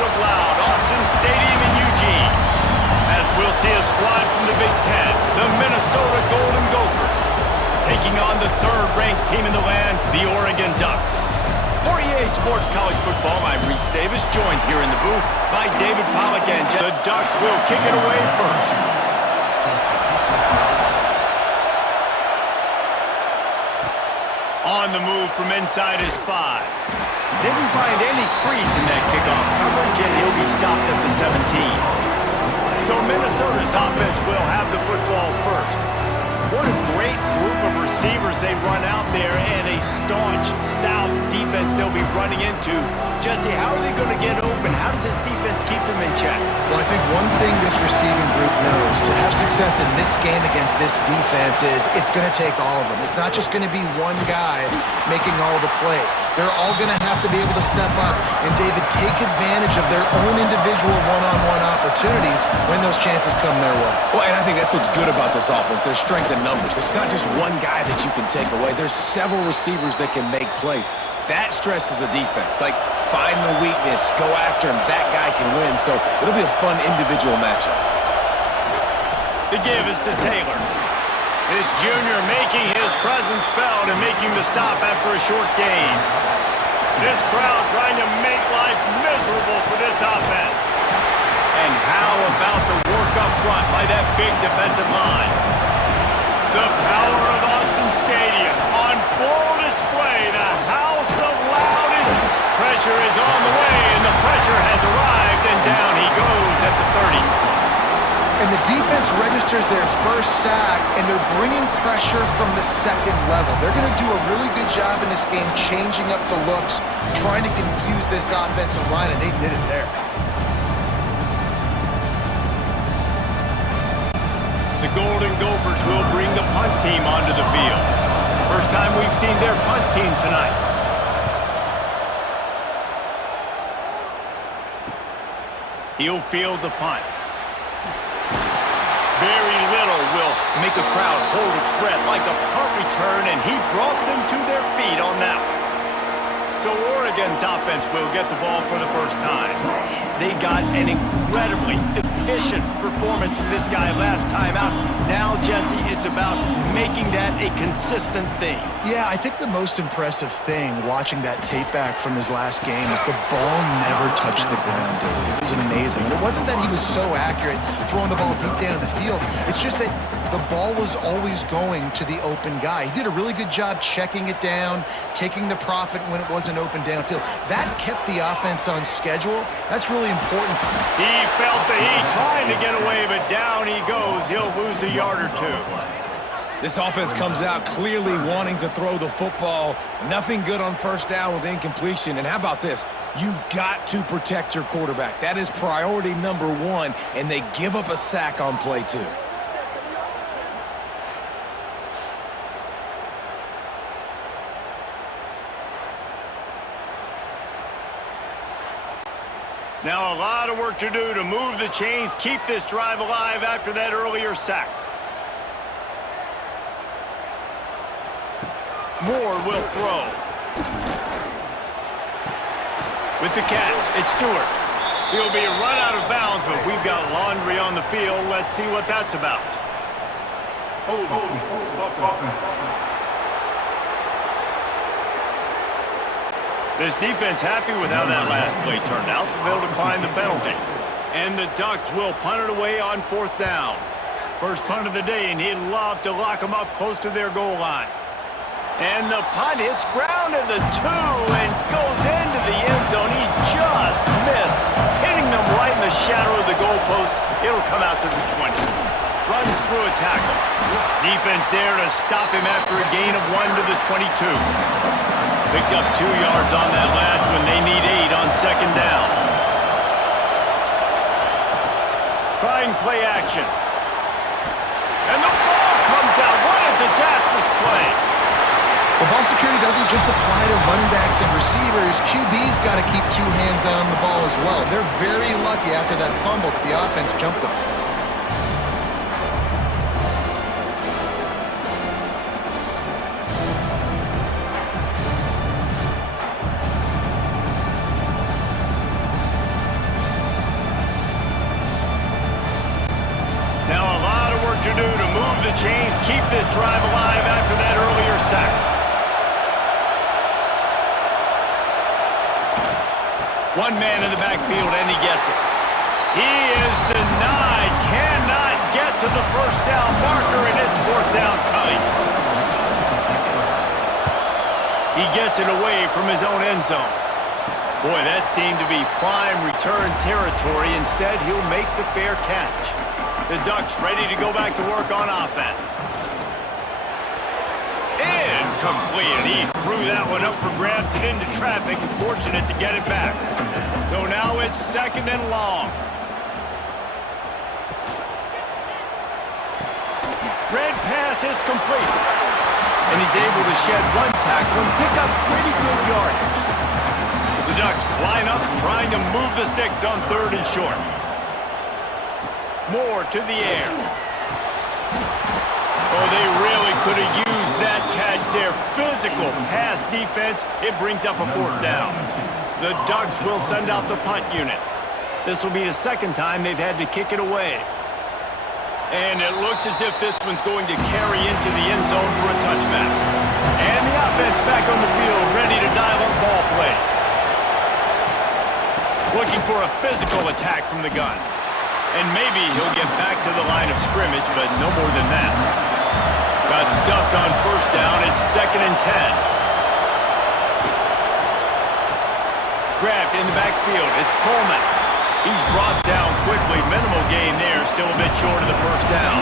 of Loud, Autzen Stadium in Eugene, as we'll see a squad from the Big Ten, the Minnesota Golden Gophers, taking on the third-ranked team in the land, the Oregon Ducks. For EA Sports College Football, I'm Reese Davis, joined here in the booth by David Pollack and the Ducks will kick it away first. On the move from inside his 5. Didn't find any crease in that kickoff coverage, and he'll be stopped at the 17. So Minnesota's offense will have the football first. What a great group of receivers they run out there, and a staunch, stout defense they'll be running into. Jesse, how are they going to get open? How does this defense keep them in check? Well, I think one thing this receiving group knows, to have success in this game against this defense is it's going to take all of them. It's not just going to be one guy making all the plays. They're all going to have to be able to step up and, David, take advantage of their own individual one-on-one opportunities when those chances come their way. Well, and I think that's what's good about this offense. There's strength in numbers. It's not just one guy that you can take away. There's several receivers that can make plays. That stresses the defense. Like, find the weakness, go after him. That guy can win. So it'll be a fun individual matchup. The give is to Taylor. This junior making his presence felt and making the stop after a short gain. This crowd trying to make life miserable for this offense. And how about the work up front by that big defensive line? The power of Autzen Stadium on full display. The house of Loud is... Pressure is on the way, and the pressure has arrived, and down he goes at the 30. And the defense registers their first sack, and they're bringing pressure from the second level. They're going to do a really good job in this game changing up the looks, trying to confuse this offensive line, and they did it there. The Golden Gophers will bring the punt team onto the field. First time we've seen their punt team tonight. He'll field the punt. Very little will make a crowd hold its breath like a punt return, and he brought them to their feet on that one. So Oregon's offense will get the ball for the first time. They got an incredibly efficient performance from this guy last time out. Now, Jesse, it's about making that a consistent thing. Yeah, I think the most impressive thing watching that tape back from his last game is the ball never touched the ground, David. It was amazing. And it wasn't that he was so accurate throwing the ball deep down the field. It's just that the ball was always going to the open guy. He did a really good job checking it down, taking the profit when it wasn't open downfield. That kept the offense on schedule. That's really important. He felt the heat trying to get away, but down he goes. He'll lose a yard or two. This offense comes out clearly wanting to throw the football. Nothing good on first down with incompletion. And how about this? You've got to protect your quarterback. That is priority number one, and they give up a sack on play 2. Now a lot of work to do to move the chains, keep this drive alive after that earlier sack. Moore will throw. With the catch, it's Stewart. He'll be run out of bounds, but we've got laundry on the field. Let's see what that's about. This defense happy with how that last play turned out, so they'll decline the penalty. And the Ducks will punt it away on 4th down. First punt of the day, and he'd love to lock them up close to their goal line. And the punt hits ground at the 2 and goes into the end zone. He just missed, hitting them right in the shadow of the goalpost. It'll come out to the 20. Runs through a tackle. Defense there to stop him after a gain of 1 to the 22. Picked up 2 yards on that last one. They need 8 on 2nd down. Trying play action. And the ball comes out. What a disastrous play. Well, ball security doesn't just apply to running backs and receivers. QB's got to keep 2 hands on the ball as well. They're very lucky after that fumble that the offense jumped them. do to move the chains, keep this drive alive after that earlier sack. One man in the backfield, and he gets it. He is denied, cannot get to the first down marker, and it's fourth down coming. He gets it away from his own end zone. Boy, that seemed to be prime return territory. Instead, he'll make the fair catch. The Ducks ready to go back to work on offense. Incomplete. He threw that one up for grabs and into traffic. Fortunate to get it back. So now it's second and long. Red pass, it's complete. And he's able to shed one tackle and pick up pretty good yardage. The Ducks line up, trying to move the sticks on third and short. Moore to the air. Oh, they really could have used that catch there. Physical pass defense. It brings up a fourth down. The Ducks will send out the punt unit. This will be the second time they've had to kick it away. And it looks as if this one's going to carry into the end zone for a touchback. And the offense back on the field, ready to dial up ball plays. Looking for a physical attack from the gun. And maybe he'll get back to the line of scrimmage, but no more than that. Got stuffed on first down. It's second and 10. Grabbed in the backfield. It's Coleman. He's brought down quickly. Minimal gain there. Still a bit short of the first down.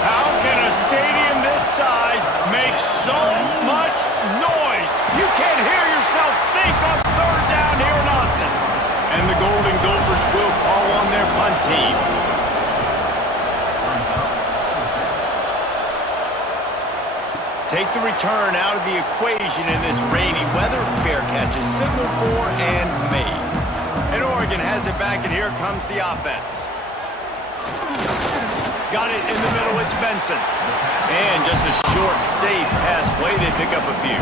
How can a stadium this size make so much noise? You can't hear yourself think on third down here in Austin. And the Golden Gophers will call on their punt team. Take the return out of the equation in this rainy weather. Fair catches signaled for and made. And Oregon has it back, and here comes the offense. Got it in the middle, it's Benson. And just a short, safe pass play, they pick up a few.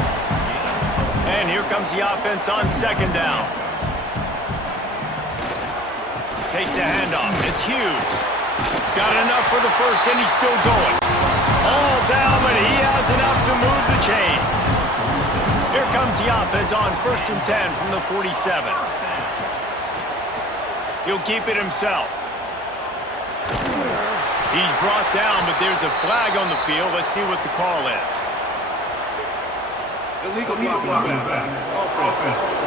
And here comes the offense on second down. Takes the handoff. It's Hughes. Got enough for the first, and he's still going. All down, but he has enough to move the chains. Here comes the offense on first and 10 from the 47. He'll keep it himself. He's brought down, but there's a flag on the field. Let's see what the call is. Illegal block. Offense.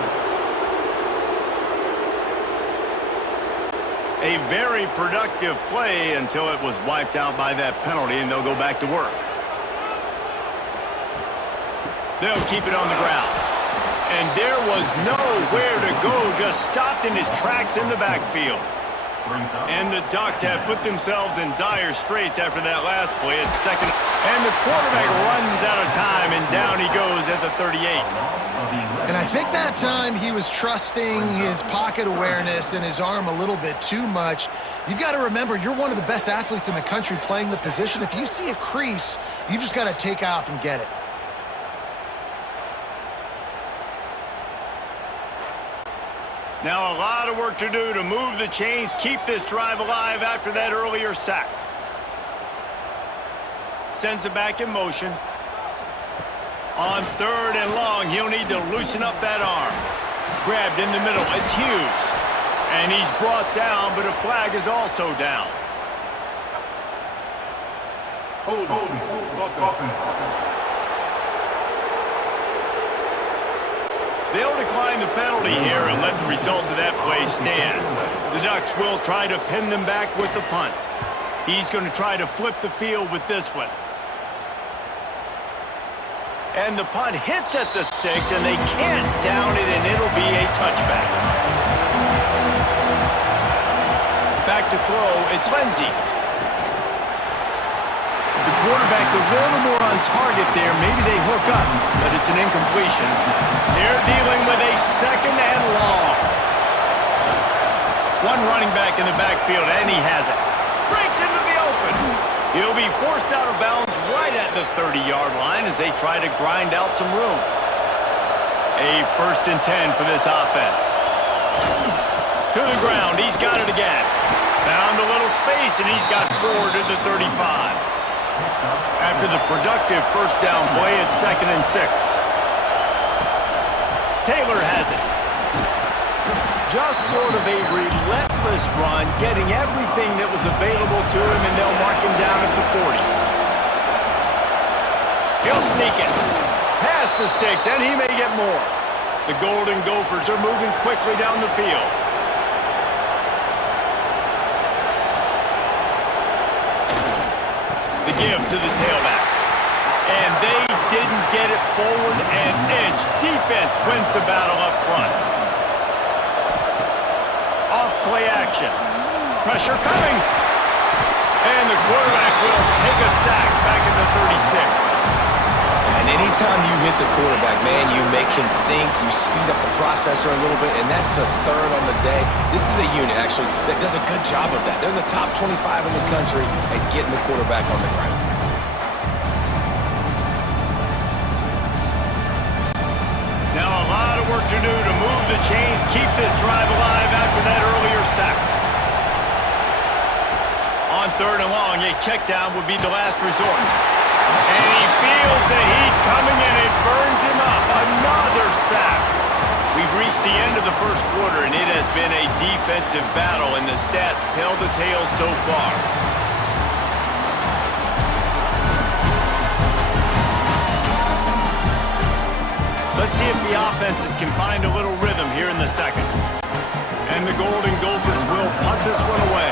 A very productive play until it was wiped out by that penalty, and they'll go back to work. They'll keep it on the ground. And there was nowhere to go, just stopped in his tracks in the backfield. And the Ducks have put themselves in dire straits after that last play. It's second, and the quarterback runs out of time, and down he goes at the 38. And I think that time he was trusting his pocket awareness and his arm a little bit too much. You've got to remember, you're one of the best athletes in the country playing the position. If you see a crease, you've just got to take off and get it. Now a lot of work to do to move the chains, keep this drive alive after that earlier sack. Sends it back in motion. On third and long, he'll need to loosen up that arm. Grabbed in the middle, it's Hughes. And he's brought down, but a flag is also down. Hold. They'll decline the penalty here and let the result of that play stand. The Ducks will try to pin them back with the punt. He's going to try to flip the field with this one. And the punt hits at the 6, and they can't down it, and it'll be a touchback. Back to throw, it's Lindsey. If the quarterback's a little more on target there, maybe they hook up, but it's an incompletion. They're dealing with a second and long. One running back in the backfield, and he has it. Breaks into the open. He'll be forced out of bounds right at the 30-yard line as they try to grind out some room. A first and 10 for this offense. To the ground, he's got it again. Found a little space, and he's got 4 to the 35. After the productive first down play, it's 2nd and 6. Taylor has it. Just sort of a relentless run, getting everything that was available to him, and they'll mark him down at the 40. He'll sneak it. Past the sticks, and he may get more. The Golden Gophers are moving quickly down the field. The give to the tailback. And they didn't get it forward an inch. Defense wins the battle up front. Off play action. Pressure coming. And the quarterback will take a sack back in the 36. And anytime you hit the quarterback, man, you make him think, you speed up the processor a little bit, and that's the 3rd on the day. This is a unit, actually, that does a good job of that. They're in the top 25 in the country at getting the quarterback on the ground. Now a lot of work to do to move the chains, keep this drive alive after that earlier sack. On 3rd and long, a check down would be the last resort. And he feels the heat coming, and it burns him up. Another sack. We've reached the end of the first quarter, and it has been a defensive battle, and the stats tell the tale so far. Let's see if the offenses can find a little rhythm here in the second. And the Golden Gophers will punt this one away.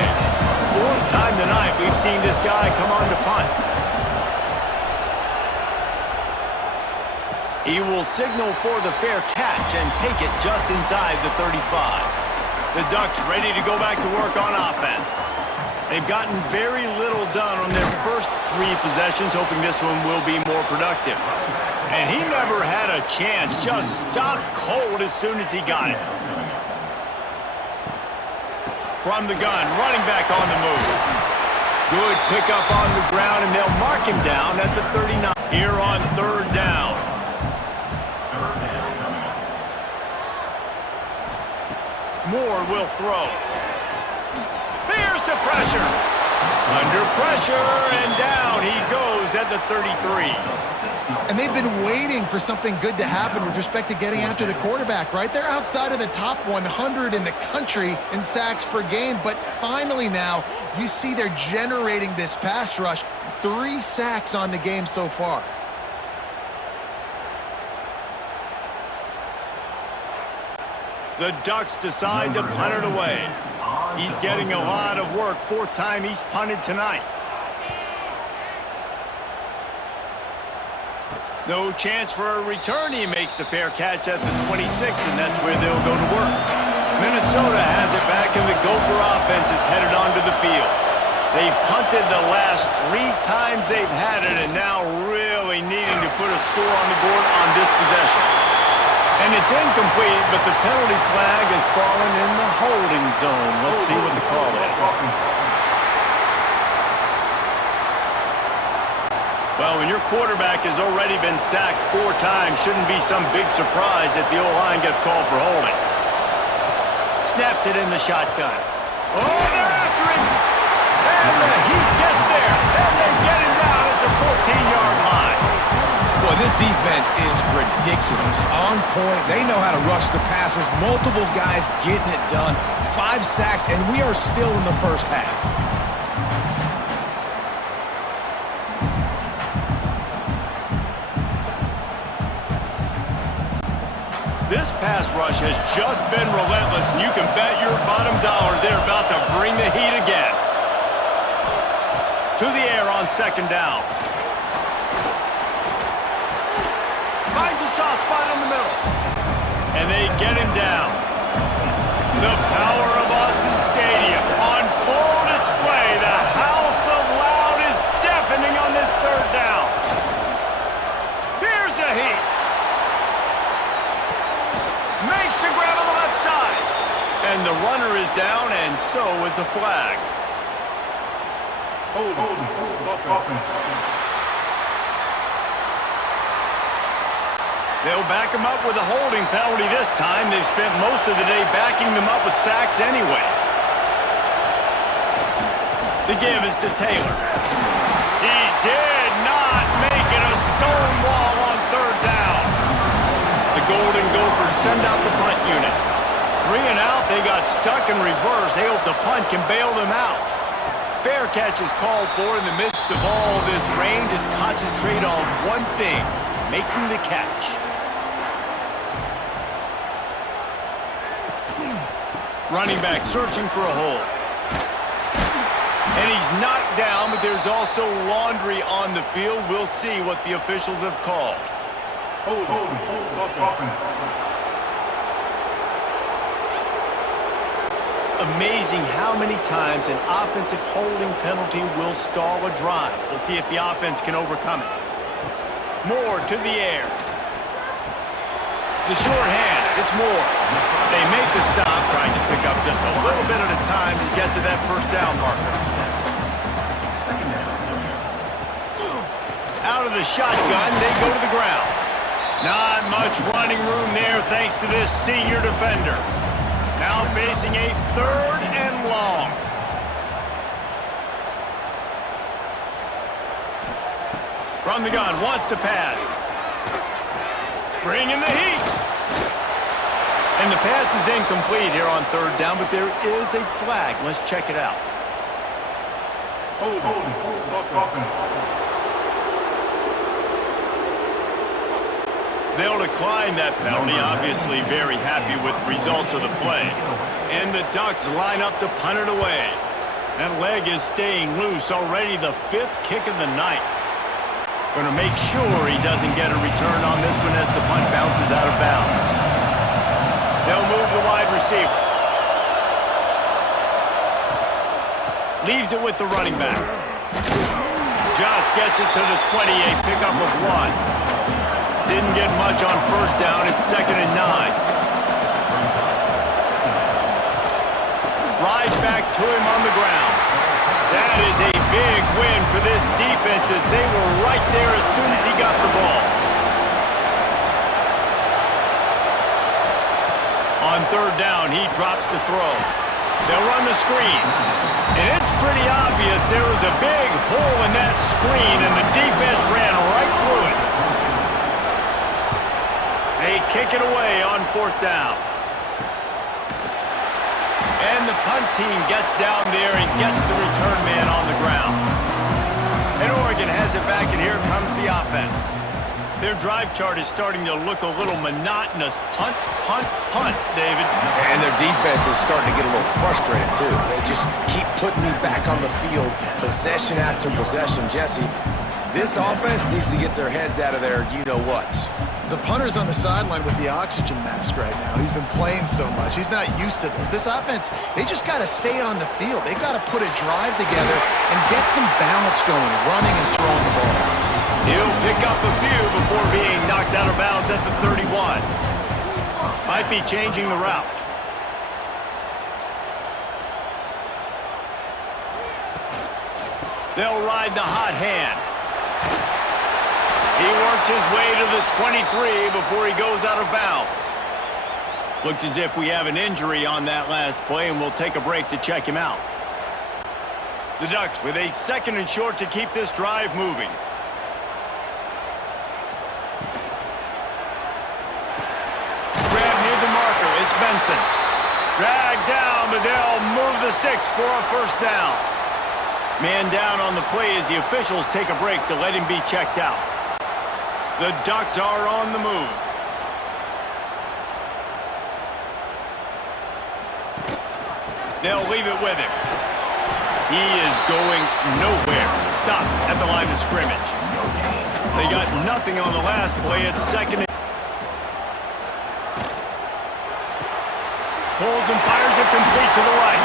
4th time tonight we've seen this guy come on to punt. He will signal for the fair catch and take it just inside the 35. The Ducks ready to go back to work on offense. They've gotten very little done on their first 3 possessions, hoping this one will be more productive. And he never had a chance, just stopped cold as soon as he got it. From the gun, running back on the move. Good pickup on the ground, and they'll mark him down at the 39. Here on 3rd down. Moore will throw. There's the pressure. Under pressure, and down he goes at the 33. And they've been waiting for something good to happen with respect to getting after the quarterback, right? They're outside of the top 100 in the country in sacks per game, but finally now you see they're generating this pass rush. 3 sacks on the game so far. The Ducks decide to punt it away. He's getting a lot of work. 4th time he's punted tonight. No chance for a return. He makes the fair catch at the 26, and that's where they'll go to work. Minnesota has it back, and the Gopher offense is headed onto the field. They've punted the last 3 times they've had it, and now really needing to put a score on the board on this possession. And it's incomplete, but the penalty flag has fallen in the holding zone. Let's see what the call is. Well, when your quarterback has already been sacked 4 times, shouldn't be some big surprise if the O-line gets called for holding. Snaps it in the shotgun. Oh, they're after him! And the Heat gets there, and they get him down at the 14-yard line. Boy, this defense is ridiculous. On point. They know how to rush the passers. Multiple guys getting it done. 5 sacks, and we are still in the first half. This pass rush has just been relentless, and you can bet your bottom dollar they're about to bring the heat again. To the air on 2nd down. Finds a soft spot in the middle. And they get him down. The power of Autzen Stadium on full display. The house of loud is deafening on this 3rd down. Here's the Heat. Makes the grab on the left side. And the runner is down, and so is a flag. They'll back him up with a holding penalty this time. They've spent most of the day backing them up with sacks anyway. The give is to Taylor. He did not make it a stone wall on third down. The Golden Gophers send out the punt unit. 3 and out, they got stuck in reverse. They hope the punt can bail them out. Fair catch is called for in the midst of all this rain. Just concentrate on one thing, making the catch. Running back searching for a hole. And he's knocked down, but there's also laundry on the field. We'll see what the officials have called. Hold. Amazing how many times an offensive holding penalty will stall a drive. We'll see if the offense can overcome it. Moore to the air. The short hands, it's Moore. They make the stop, trying to pick up just a little bit at a time to get to that first down marker. Out of the shotgun, they go to the ground. Not much running room there thanks to this senior defender. Now facing a 3rd and long. From the gun, wants to pass. Bring in the heat. And the pass is incomplete here on 3rd down, but there is a flag. Let's check it out. Hold. They'll decline that penalty, obviously very happy with the results of the play. And the Ducks line up to punt it away. That leg is staying loose, already the 5th kick of the night. Going to make sure he doesn't get a return on this one as the punt bounces out of bounds. They'll move the wide receiver. Leaves it with the running back. Just gets it to the 28, pickup of 1. Didn't get much on 1st down. It's 2nd and 9. Right back to him on the ground. That is a big win for this defense as they were right there as soon as he got the ball. On 3rd down, he drops to throw. They'll run the screen. And it's pretty obvious there was a big hole in that screen, and the defense ran right through it. They kick it away on 4th down. And the punt team gets down there and gets the return man on the ground. And Oregon has it back, and here comes the offense. Their drive chart is starting to look a little monotonous. Punt, punt, punt, David. And their defense is starting to get a little frustrated, too. They just keep putting me back on the field, possession after possession. Jesse, this offense needs to get their heads out of their you-know-whats. The punter's on the sideline with the oxygen mask right now. He's been playing so much. He's not used to this. This offense, they just got to stay on the field. They got to put a drive together and get some balance going, running and throwing the ball. He'll pick up a few before being knocked out of bounds at the 31. Might be changing the route. They'll ride the hot hand. He works his way to the 23 before he goes out of bounds. Looks as if we have an injury on that last play, and we'll take a break to check him out. The Ducks with a 2nd and short to keep this drive moving. Grab near the marker. It's Benson. Dragged down, but they'll move the sticks for a 1st down. Man down on the play as the officials take a break to let him be checked out. The Ducks are on the move. They'll leave it with him. He is going nowhere. Stop at the line of scrimmage. They got nothing on the last play. It's 2nd. Pulls and fires it complete to the right.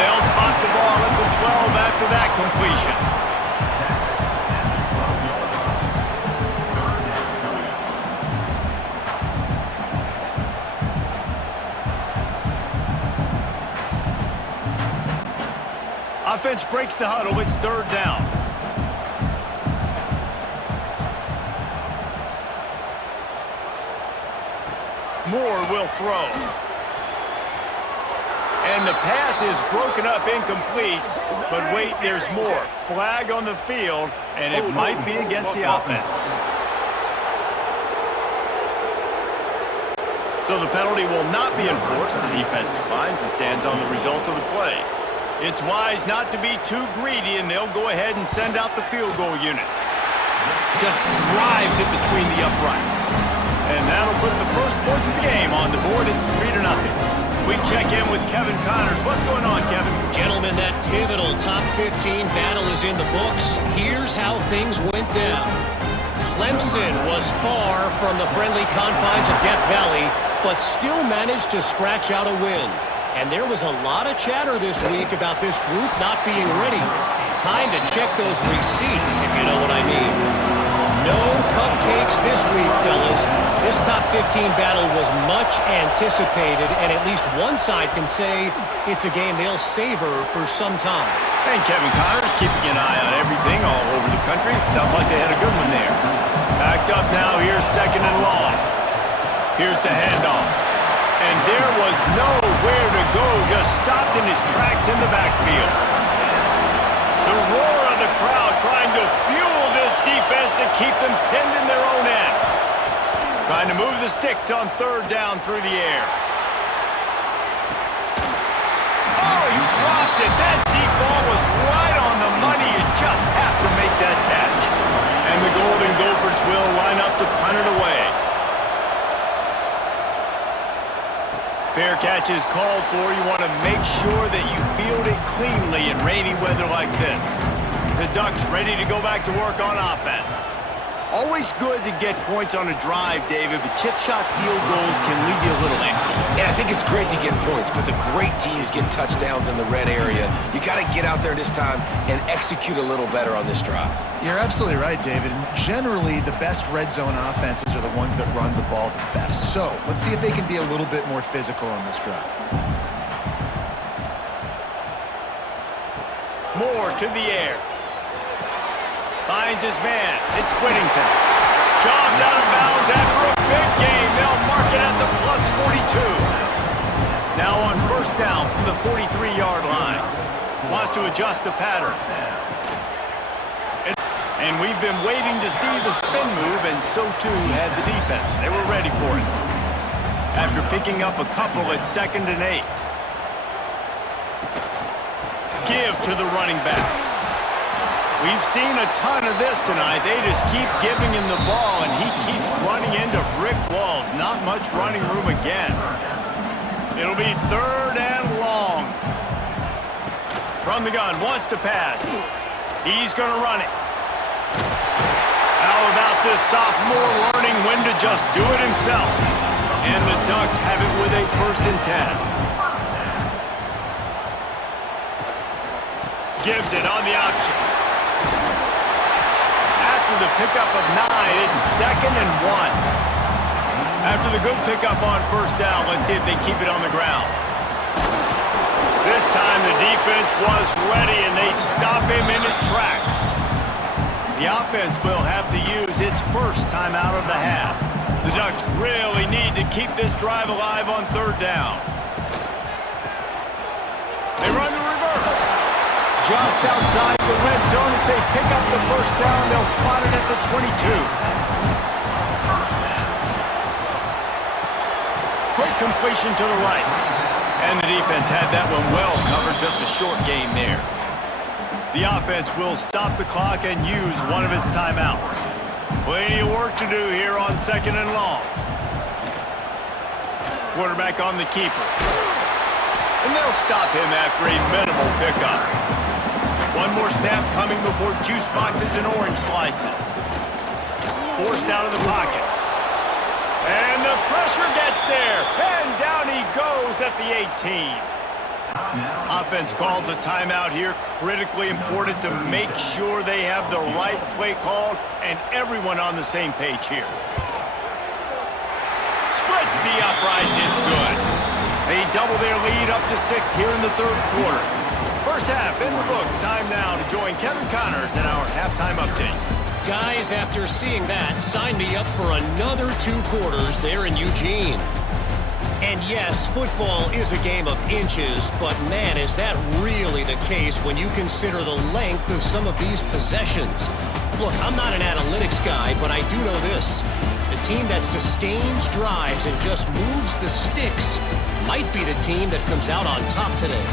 They'll spot the ball at the 12 after that completion. Offense breaks the huddle. It's 3rd down. Moore will throw. And the pass is broken up incomplete. But wait, there's more. Flag on the field, and it might be against the offense. So the penalty will not be enforced. The defense declines and stands on the result of the play. It's wise not to be too greedy, and they'll go ahead and send out the field goal unit. Just drives it between the uprights. And that'll put the first points of the game on the board. It's 3-0. We check in with Kevin Connors. What's going on, Kevin? Gentlemen, that pivotal top 15 battle is in the books. Here's how things went down. Clemson was far from the friendly confines of Death Valley, but still managed to scratch out a win. And there was a lot of chatter this week about this group not being ready. Time to check those receipts, if you know what I mean. No cupcakes this week, fellas. This top 15 battle was much anticipated, and at least one side can say it's a game they'll savor for some time. And Kevin Connors keeping an eye on everything all over the country. Sounds like they had a good one there. Backed up now, here's 2nd and long. Here's the handoff. And there was nowhere to go, just stopped in his tracks in the backfield. The roar of the crowd trying to fuel this defense to keep them pinned in their own end. Trying to move the sticks on 3rd down through the air. Oh, he dropped it. That deep ball was right on the money. You just have to make that catch. And the Golden Gophers will line up to punt it away. Fair catch is called for. You want to make sure that you field it cleanly in rainy weather like this. The Ducks ready to go back to work on offense. Always good to get points on a drive, David, but chip shot field goals can leave you a little empty. And I think it's great to get points, but the great teams get touchdowns in the red area. You got to get out there this time and execute a little better on this drive. You're absolutely right, David. And generally, the best red zone offenses are the ones that run the ball the best. So let's see if they can be a little bit more physical on this drive. Moore to the air. Finds his man. It's Whittington. Shoved out of bounds after a big game. They'll mark it at the +42. Now on 1st down from the 43-yard line. Wants to adjust the pattern. And we've been waiting to see the spin move, and so too had the defense. They were ready for it. After picking up a couple at 2nd and 8. Give to the running back. We've seen a ton of this tonight. They just keep giving him the ball, and he keeps running into brick walls. Not much running room again. It'll be 3rd and long. From the gun, wants to pass. He's going to run it. How about this sophomore learning when to just do it himself? And the Ducks have it with a 1st and 10. Gives it on the option. After the pickup of 9, it's 2nd and 1. After the good pickup on 1st down, let's see if they keep it on the ground. This time the defense was ready and they stop him in his tracks. The offense will have to use its first timeout of the half. The Ducks really need to keep this drive alive on 3rd down. They run the reverse. Just outside the red zone. If they pick up the 1st down, they'll spot it at the 22. Quick completion to the right. And the defense had that one well covered. Just a short game there. The offense will stop the clock and use one of its timeouts. Plenty of work to do here on 2nd and long. Quarterback on the keeper. And they'll stop him after a minimal pickup. One more snap coming before juice boxes and orange slices. Forced out of the pocket. And the pressure gets there. And down he goes at the 18. Offense calls a timeout here. Critically important to make sure they have the right play called and everyone on the same page here. Splits the uprights. It's good. They double their lead up to 6 here in the 3rd quarter. First half in the books. Time now to join Kevin Connors in our halftime update. Guys, after seeing that, sign me up for another 2 quarters there in Eugene. And yes, football is a game of inches, but man, is that really the case when you consider the length of some of these possessions. Look, I'm not an analytics guy, but I do know this. The team that sustains drives and just moves the sticks might be the team that comes out on top today.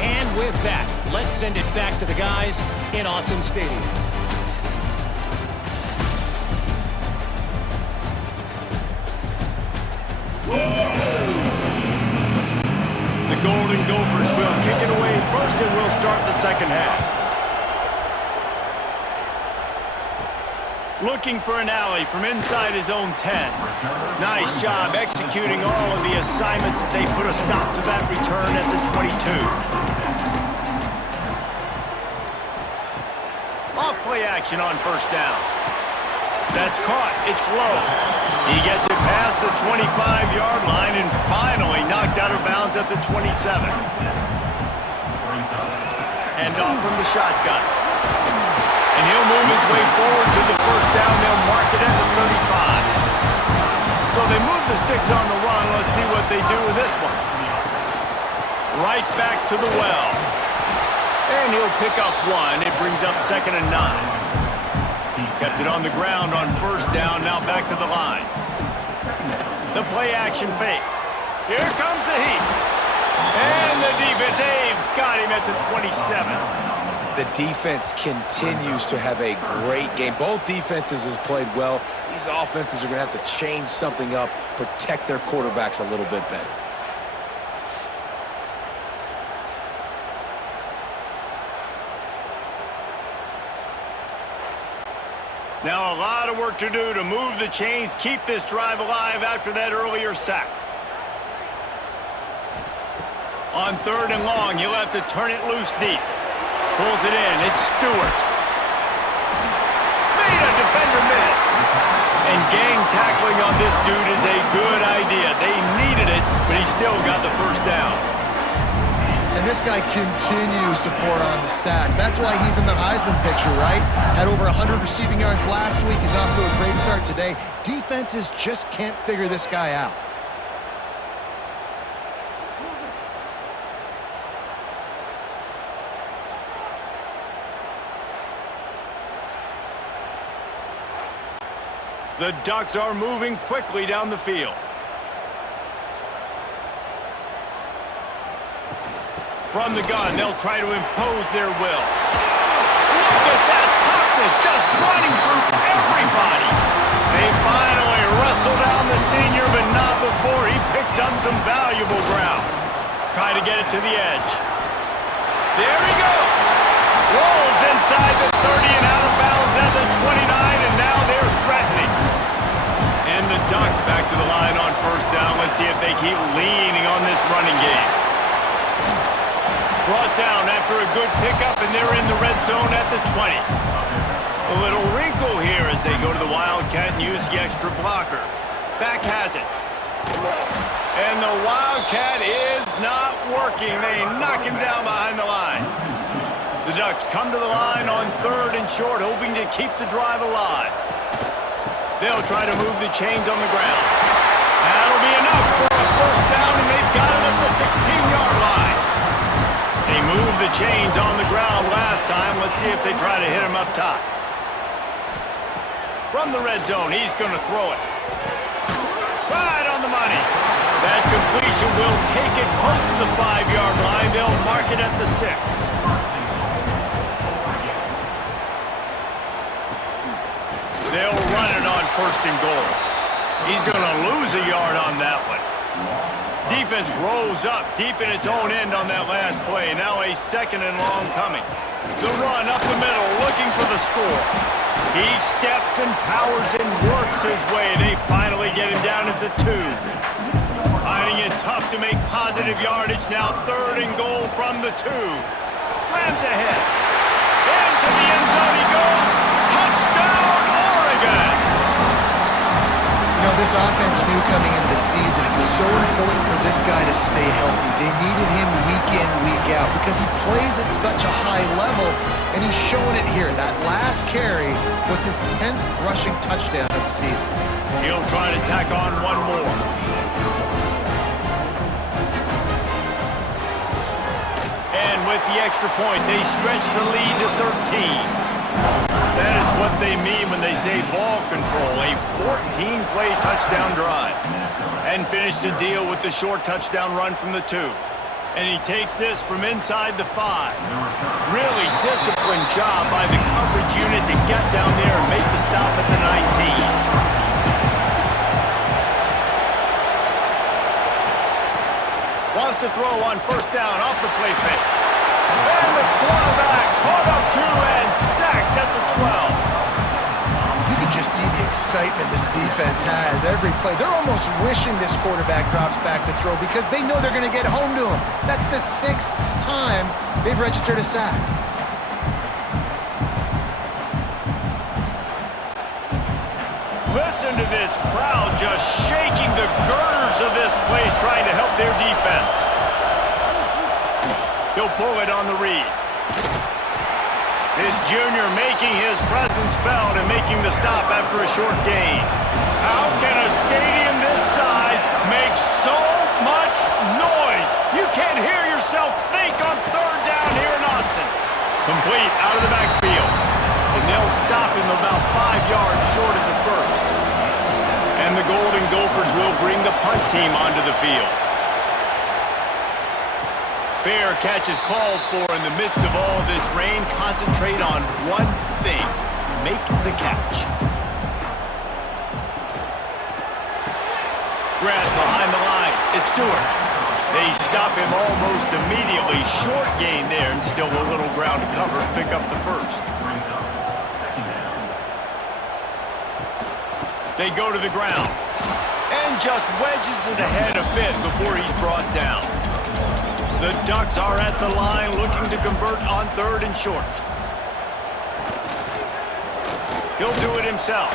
And with that, let's send it back to the guys in Autzen Stadium. The Golden Gophers will kick it away first and will start the second half. Looking for an alley from inside his own 10. Nice job executing all of the assignments as they put a stop to that return at the 22. Off play action on first down. That's caught. It's low. He gets it past the 25-yard line and finally knocked out of bounds at the 27. And off from the shotgun. And he'll move his way forward to the first down. They'll mark it at the 35. So they move the sticks on the run. Let's see what they do with this one. Right back to the well. And he'll pick up one. It brings up 2nd and 9. Kept it on the ground on first down. Now back to the line. The play action fake. Here comes the heat. And the defense, they've got him at the 27. The defense continues to have a great game. Both defenses have played well. These offenses are going to have to change something up, protect their quarterbacks a little bit better. Now a lot of work to do to move the chains, keep this drive alive after that earlier sack. On 3rd and long, he'll have to turn it loose deep. Pulls it in. It's Stewart. Made a defender miss. And gang tackling on this dude is a good idea. They needed it, but he still got the first down. And this guy continues to pour on the stacks. That's why he's in the Heisman picture, right? Had over 100 receiving yards last week. He's off to a great start today. Defenses just can't figure this guy out. The Ducks are moving quickly down the field. From the gun, they'll try to impose their will. Look at that toughness, just running through everybody. They finally wrestle down the senior, but not before he picks up some valuable ground. Try to get it to the edge. There he goes. Rolls inside the 30 and out of bounds at the 29, and now they're threatening. And the Ducks back to the line on first down. Let's see if they keep leaning on this running game. Brought down after a good pickup, and they're in the red zone at the 20. A little wrinkle here as they go to the Wildcat and use the extra blocker. Back has it. And the Wildcat is not working. They knock him down behind the line. The Ducks come to the line on 3rd and short, hoping to keep the drive alive. They'll try to move the chains on the ground. That'll be enough for a first down, and they've got it at the 16-yard line. They moved the chains on the ground last time. Let's see if they try to hit him up top. From the red zone, he's going to throw it. Right on the money. That completion will take it close to the 5-yard line. They'll mark it at the 6. They'll run it on 1st and goal. He's going to lose a yard on that one. Defense rolls up deep in its own end on that last play. Now a 2nd and long coming. The run up the middle, looking for the score. He steps and powers and works his way. They finally get him down at the 2. Finding it tough to make positive yardage. Now 3rd and goal from the 2. Slams ahead. Into the end zone he goes. Touchdown, Oregon! You know, this offense knew coming into the season it was so important for this guy to stay healthy. They needed him week in, week out because he plays at such a high level, and he's showing it here. That last carry was his 10th rushing touchdown of the season. He'll try to tack on one more. with the extra point. They stretch the lead to 13. That is what they mean when they say ball control, a 14-play touchdown drive. And finish the deal with the short touchdown run from the 2. And he takes this from inside the 5. Really disciplined job by the coverage unit to get down there and make the stop at the 19. Wants to throw on first down off the play fake. And the quarterback caught up 2 and sacked at the 12. You can just see the excitement this defense has every play. They're almost wishing this quarterback drops back to throw because they know they're going to get home to him. That's the 6th time they've registered a sack. Listen to this crowd just shaking the girders of this place trying to help their defense. He'll pull it on the read. This junior making his presence felt and making the stop after a short gain. How can a stadium this size make so much noise? You can't hear yourself think on third down here in Austin. Complete out of the backfield. And they'll stop him about 5 yards short of the first. And the Golden Gophers will bring the punt team onto the field. Fair catch is called for in the midst of all this rain. Concentrate on one thing. Make the catch. Grab behind the line. It's Stewart. They stop him almost immediately. Short gain there and still a little ground to cover to pick up the first. They go to the ground and just wedges it ahead a bit before he's brought down. The Ducks are at the line looking to convert on third and short. He'll do it himself.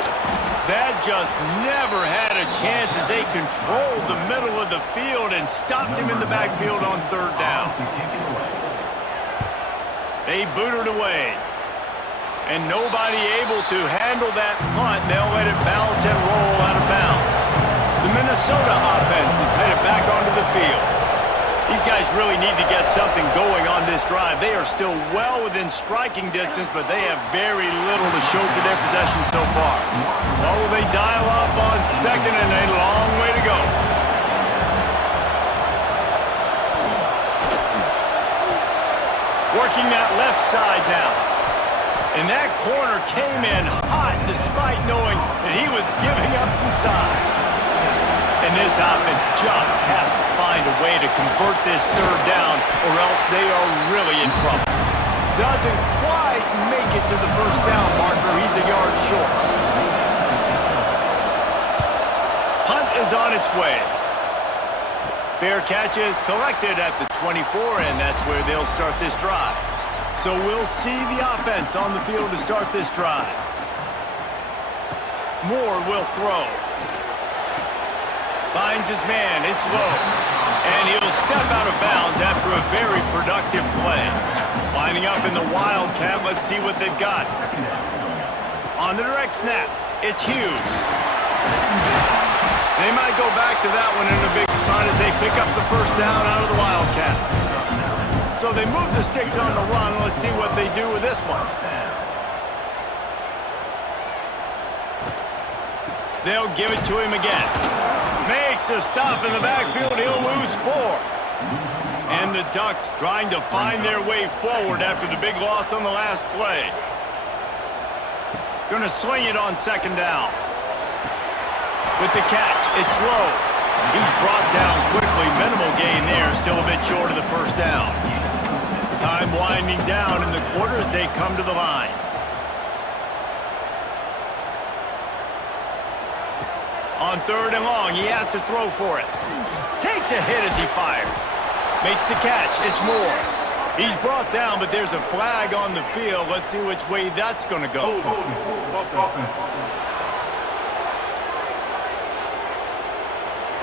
That just never had a chance as they controlled the middle of the field and stopped him in the backfield on third down. They boot it away. And nobody able to handle that punt. They'll let it bounce and roll out of bounds. The Minnesota offense is headed back onto the field. These guys really need to get something going on this drive. They are still well within striking distance, but they have very little to show for their possession so far. Or will they dial up on second and a long way to go? Working that left side now. And that corner came in hot despite knowing that he was giving up some size. And this offense just has to find a way to convert this third down or else they are really in trouble. Doesn't quite make it to the first down marker. He's a yard short. Punt is on its way. Fair catch is collected at the 24, and that's where they'll start this drive. So we'll see the offense on the field to start this drive. Moore will throw. Finds his man, it's low. And he'll step out of bounds after a very productive play. Lining up in the Wildcat, let's see what they've got. On the direct snap, it's Hughes. They might go back to that one in a big spot as they pick up the first down out of the Wildcat. So they move the sticks on the run. Let's see what they do with this one. They'll give it to him again. Makes a stop in the backfield. He'll lose 4. And the Ducks trying to find their way forward after the big loss on the last play. Gonna swing it on second down. With the catch, it's low. He's brought down quickly. Minimal gain there. Still a bit short of the first down. Time winding down in the quarter as they come to the line. On third and long, he has to throw for it. Takes a hit as he fires. Makes the catch. It's Moore. He's brought down, but there's a flag on the field. Let's see which way that's going to go.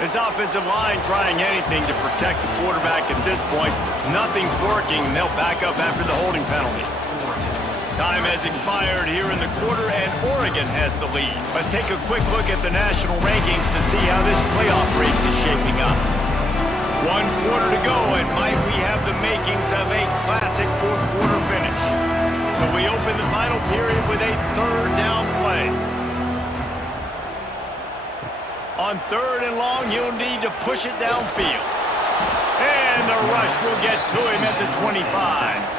This offensive line trying anything to protect the quarterback at this point. Nothing's working, and they'll back up after the holding penalty. Time has expired here in the quarter, and Oregon has the lead. Let's take a quick look at the national rankings to see how this playoff race is shaping up. 1 quarter to go, and might we have the makings of a classic fourth quarter finish. So we open the final period with a third down play. On 3rd and long, you'll need to push it downfield. And the rush will get to him at the 25.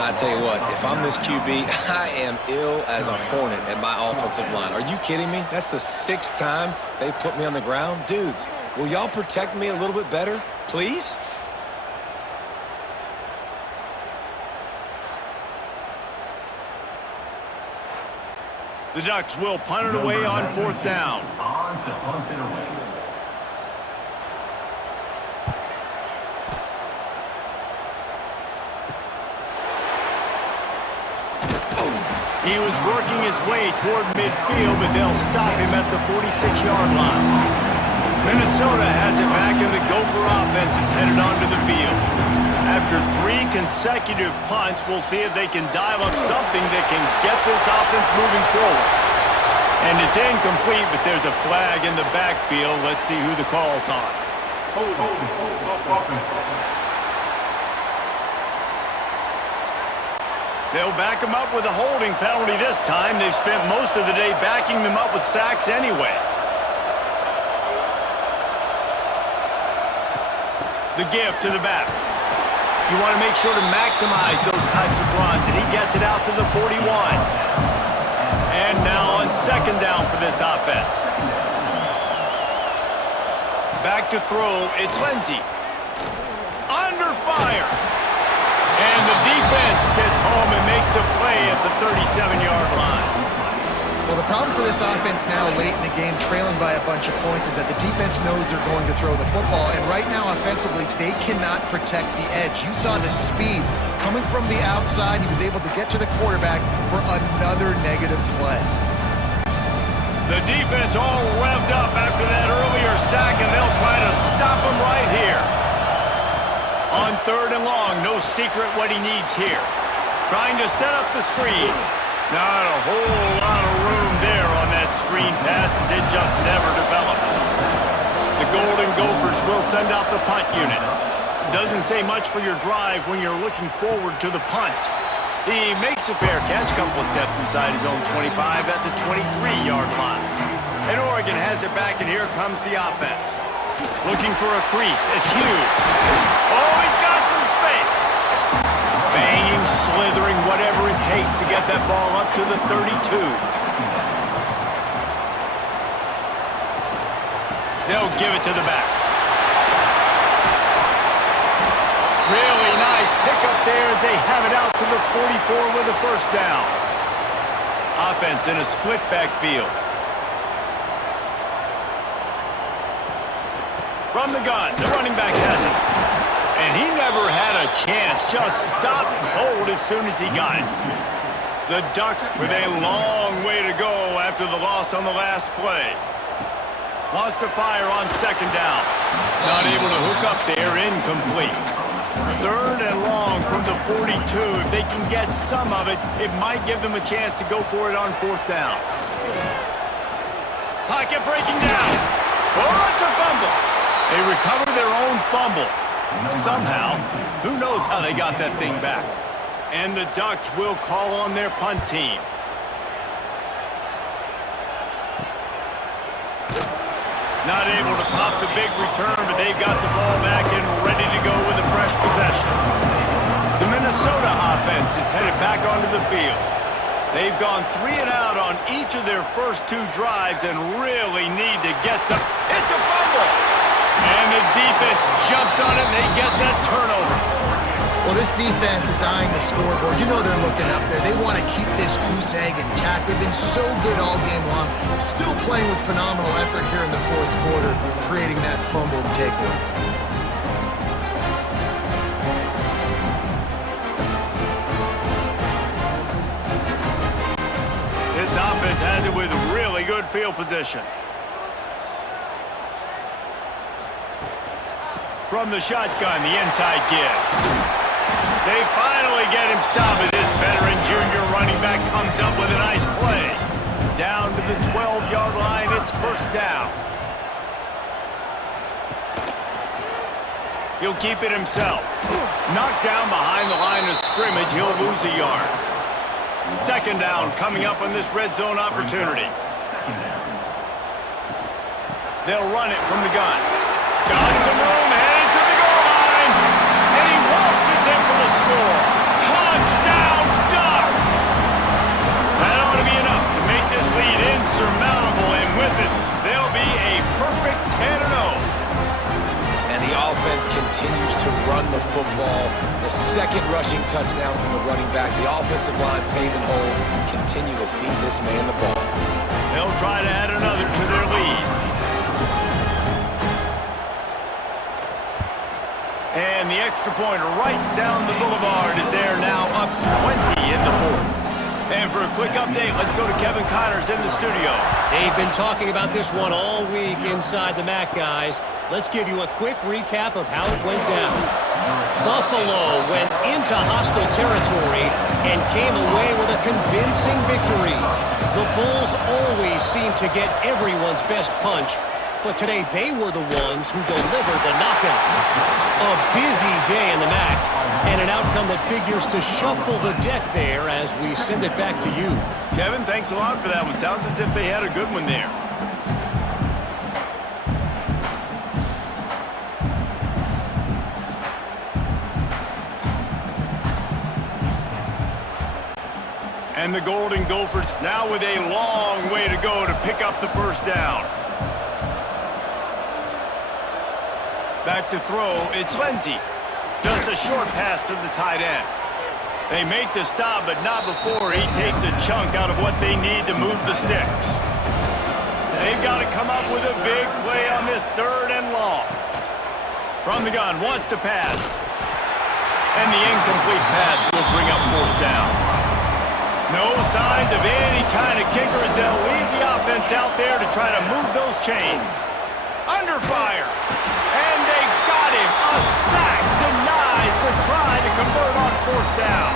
I tell you what, if I'm this QB, I am ill as a hornet at my offensive line. Are you kidding me? That's the 6th time they've put me on the ground. Dudes, will y'all protect me a little bit better, please? The Ducks will punt it away on 4th down. Punts it away. He was working his way toward midfield, but they'll stop him at the 46-yard line. Minnesota has it back, and the Gopher offense is headed onto the field. After 3 consecutive punts, we'll see if they can dial up something that can get this offense moving forward. And it's incomplete, but there's a flag in the backfield. Let's see who the call's on. Hold. They'll back him up with a holding penalty this time. They've spent most of the day backing them up with sacks anyway. The give to the back. You want to make sure to maximize those types of runs, and he gets it out to the 41. And now on 2nd down for this offense. Back to throw, it's Lindsey. Under fire. And the defense gets home and makes a play at the 37-yard line. Well, the problem for this offense now late in the game, trailing by a bunch of points, is that the defense knows they're going to throw the football. And right now, offensively, they cannot protect the edge. You saw the speed coming from the outside. He was able to get to the quarterback for another negative play. The defense all revved up after that earlier sack, and they'll try to stop him right here. On 3rd and long, no secret what he needs here. Trying to set up the screen. Not a whole lot of room there on that screen pass, as it just never developed. The Golden Gophers will send out the punt unit. Doesn't say much for your drive when you're looking forward to the punt. He makes a fair catch, couple of steps inside his own 25 at the 23-yard line. And Oregon has it back, and here comes the offense. Looking for a crease. It's Hughes. Oh, he's got some space. Banging, slithering, whatever it takes to get that ball up to the 32. They'll give it to the back. Really nice pickup there as they have it out to the 44 with a 1st down. Offense in a split backfield. From the gun, the running back has it. And he never had a chance, just stopped cold as soon as he got it. The Ducks with a long way to go after the loss on the last play. Lost to fire on 2nd down. Not able to hook up there, incomplete. 3rd and long from the 42. If they can get some of it, it might give them a chance to go for it on 4th down. Pocket breaking down. Oh, it's a fumble. They recover their own fumble. Somehow, who knows how they got that thing back. And the Ducks will call on their punt team. Not able to pop the big return, but they've got the ball back and ready to go with a fresh possession. The Minnesota offense is headed back onto the field. They've gone 3 and out on each of their first 2 drives and really need to get some. It's a fumble! And the defense jumps on it, and they get that turnover. Well, this defense is eyeing the scoreboard. You know they're looking up there. They want to keep this goose egg intact. They've been so good all game long. Still playing with phenomenal effort here in the 4th quarter, creating that fumble and takeaway. This offense has it with really good field position. From the shotgun, the inside give. They finally get him stopped, and this veteran junior running back comes up with a nice play. Down to the 12-yard line, it's 1st down. He'll keep it himself. Knocked down behind the line of scrimmage, he'll lose a yard. Second down coming up on this red zone opportunity. They'll run it from the gun. Got some room, headed to the goal line. And he waltzes in for the score. Touchdown, Ducks! That ought to be enough to make this lead insurmountable, and with it, they'll be a perfect 10-0. And the offense continues to run the football. The second rushing touchdown from the running back. The offensive line paving holes. Continue to feed this man the ball. They'll try to add another to their lead. And the extra pointer right down the boulevard is there now, up 20 in the fourth. And for a quick update, let's go to Kevin Connors in the studio. They've been talking about this one all week inside the MAC, guys. Let's give you a quick recap of how it went down. Buffalo went into hostile territory and came away with a convincing victory. The Bulls always seem to get everyone's best punch, but today they were the ones who delivered the knockout. A busy day in the MAC, and an outcome that figures to shuffle the deck there as we send it back to you. Kevin, thanks a lot for that one. Sounds as if they had a good one there. And the Golden Gophers now with a long way to go to pick up the first down. Back to throw, it's Lindsey. Just a short pass to the tight end. They make the stop, but not before he takes a chunk out of what they need to move the sticks. They've got to come up with a big play on this third and long. From the gun, wants to pass. And the incomplete pass will bring up fourth down. No signs of any kind of kicker as they'll leave the offense out there to try to move those chains. Under fire. And they got him. A sack denies the try to convert on fourth down.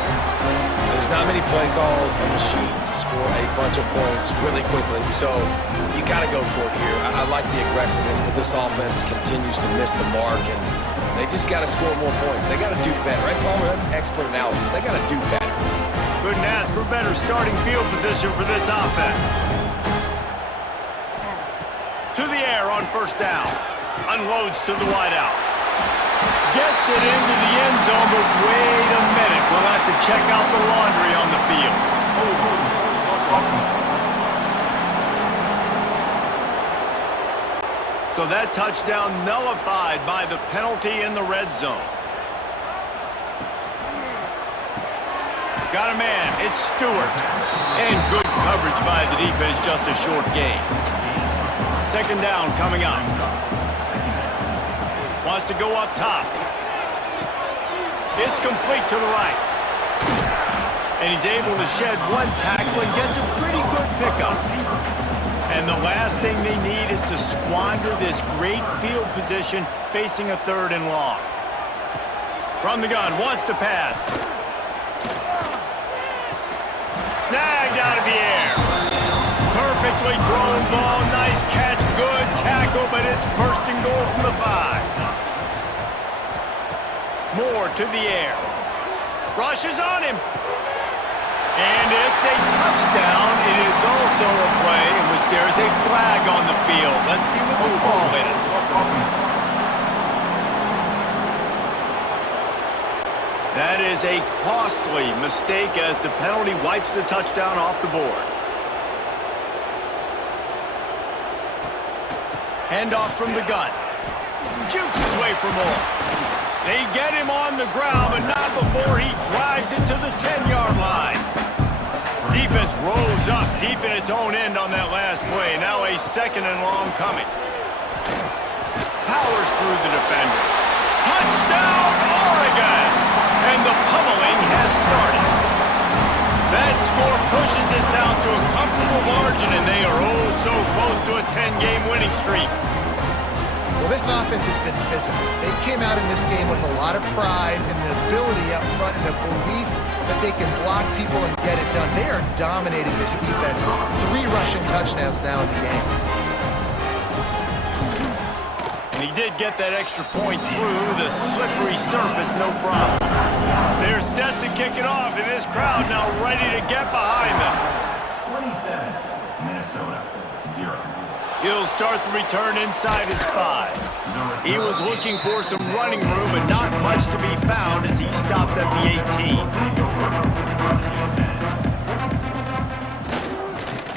There's not many play calls on the sheet to score a bunch of points really quickly, so you got to go for it here. I like the aggressiveness, but this offense continues to miss the mark, and they just got to score more points. They got to do better, right, Palmer? That's expert analysis. They got to do better. Couldn't ask for better starting field position for this offense. To the air on first down. Unloads to the wideout. Gets it into the end zone, but wait a minute. We'll have to check out the laundry on the field. So that touchdown nullified by the penalty in the red zone. Got a man, it's Stewart. And good coverage by the defense, just a short gain. Second down coming up. Wants to go up top. It's complete to the right. And he's able to shed one tackle and gets a pretty good pickup. And the last thing they need is to squander this great field position facing a third and long. From the gun, wants to pass. Snagged out of the air. Perfectly thrown ball, nice catch, good tackle, but it's first and goal from the 5. Moore to the air. Rushes on him. And it's a touchdown. It is also a play in which there is a flag on the field. Let's see what the call is. That is a costly mistake as the penalty wipes the touchdown off the board. Handoff from the gun. Jukes his way for more. They get him on the ground, but not before he drives it to the 10-yard line. Defense rose up deep in its own end on that last play. Now a second and long coming. Powers through the defender. Touchdown, Oregon! And the pummeling has started. That score pushes this out to a comfortable margin, and they are oh so close to a 10-game winning streak. Well, this offense has been physical. They came out in this game with a lot of pride and an ability up front and a belief that they can block people and get it done. They are dominating this defense. 3 rushing touchdowns now in the game. And he did get that extra point through the slippery surface, no problem. They're set to kick it off, and this crowd now ready to get behind them. 27, Minnesota, 0. He'll start the return inside his 5. He was looking for some running room, but not much to be found as he stopped at the 18.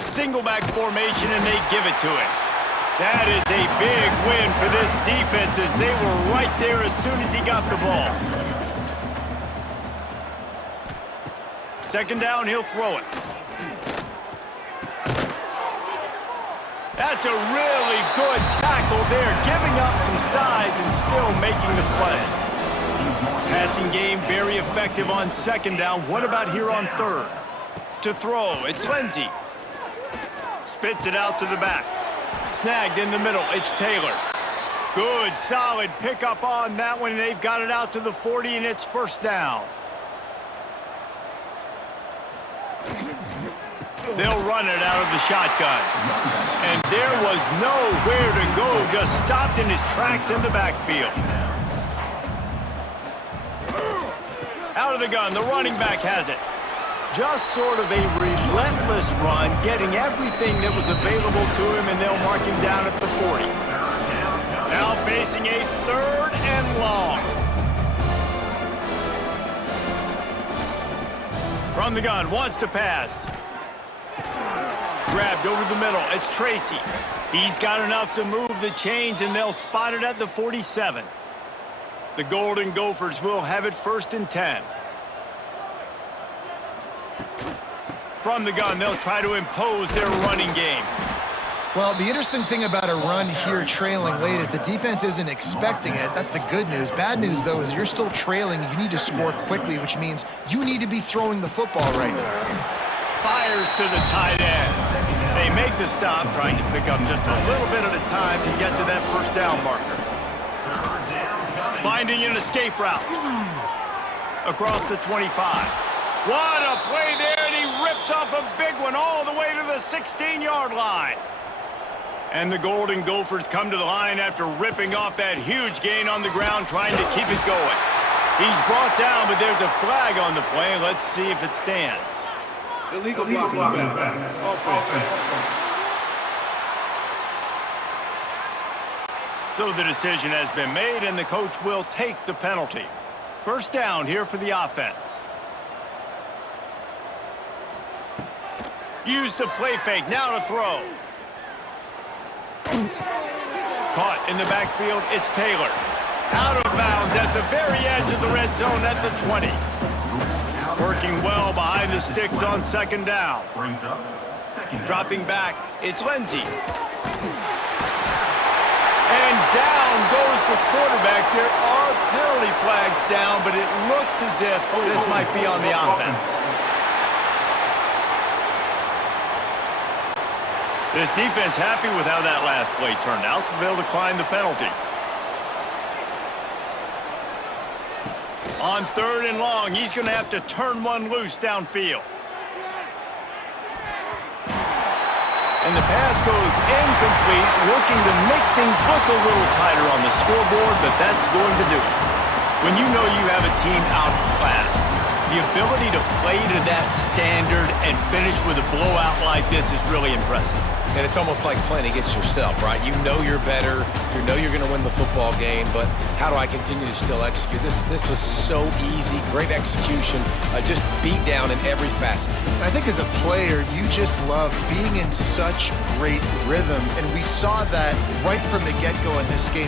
Single back formation, and they give it to him. That is a big win for this defense as they were right there as soon as he got the ball. Second down, he'll throw it. That's a really good tackle there, giving up some size and still making the play. Passing game very effective on second down. What about here on third? To throw, it's Lindsey. Spits it out to the back. Snagged in the middle, it's Taylor. Good, solid pickup on that one. They've got it out to the 40, and it's first down. They'll run it out of the shotgun. And there was nowhere to go, just stopped in his tracks in the backfield. Out of the gun, the running back has it. Just sort of a relentless run, getting everything that was available to him, and they'll mark him down at the 40. Now facing a third and long. From the gun, wants to pass. Grabbed over the middle, it's Tracy. He's got enough to move the chains, and they'll spot it at the 47. The Golden Gophers will have it first and 10. From the gun, they'll try to impose their running game. Well, the interesting thing about a run here trailing late is the defense isn't expecting it. That's the good news. Bad news, though, is you're still trailing. You need to score quickly, which means you need to be throwing the football right now. Fires to the tight end. They make the stop, trying to pick up just a little bit at a time to get to that first down marker. Finding an escape route. Across the 25. What a play there, and he rips off a big one all the way to the 16-yard line. And the Golden Gophers come to the line after ripping off that huge gain on the ground, trying to keep it going. He's brought down, but there's a flag on the play. Let's see if it stands. Illegal blocking back. Offense. So the decision has been made, and the coach will take the penalty. First down here for the offense. Use the play fake, now to throw. Caught in the backfield, it's Taylor. Out of bounds at the very edge of the red zone at the 20. Working well behind the sticks on second down. Brings up second down. Dropping back, it's Lindsey. And down goes the quarterback. There are penalty flags down, but it looks as if this might be on the offense. This defense happy with how that last play turned out, so they'll decline the penalty. On third and long, he's going to have to turn one loose downfield. And the pass goes incomplete, looking to make things look a little tighter on the scoreboard, but that's going to do it. When you know you have a team outclassed, the ability to play to that standard and finish with a blowout like this is really impressive. And it's almost like playing against yourself, right? You know you're better. You know you're going to win the football game, but how do I continue to still execute? This was so easy, great execution, just beat down in every facet. I think as a player, you just love being in such great rhythm, and we saw that right from the get-go in this game.